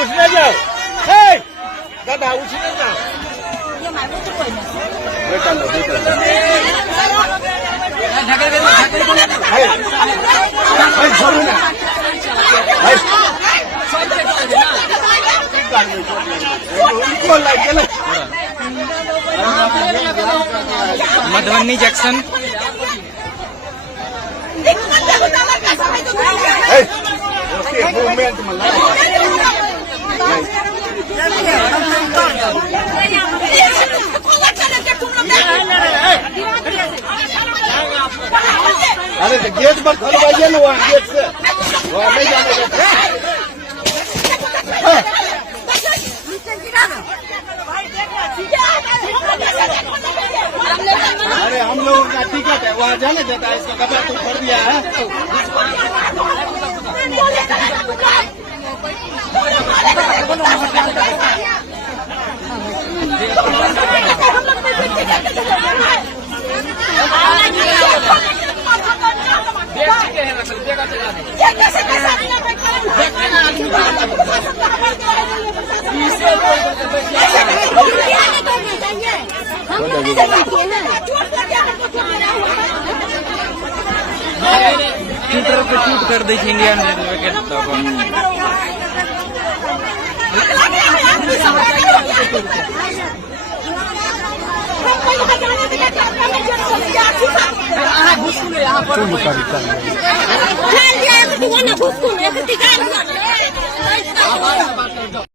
उठने जाओ। दादा उठने ना। ये मारो तो कोई नहीं। बेटा लो बेटा लो। छोड़ो ना। मधुबनी जंक्शन अरे गेट पर खोलवाइए ना वहाँ गेट से वहाँ नहीं जाने देते। अरे हम लोगों का टिकट है वहाँ जाने देता है। इसका कपड़ा तो भर दिया है। ट्विटर पे ट्वीट कर दी इंडियन रेलवे के घुस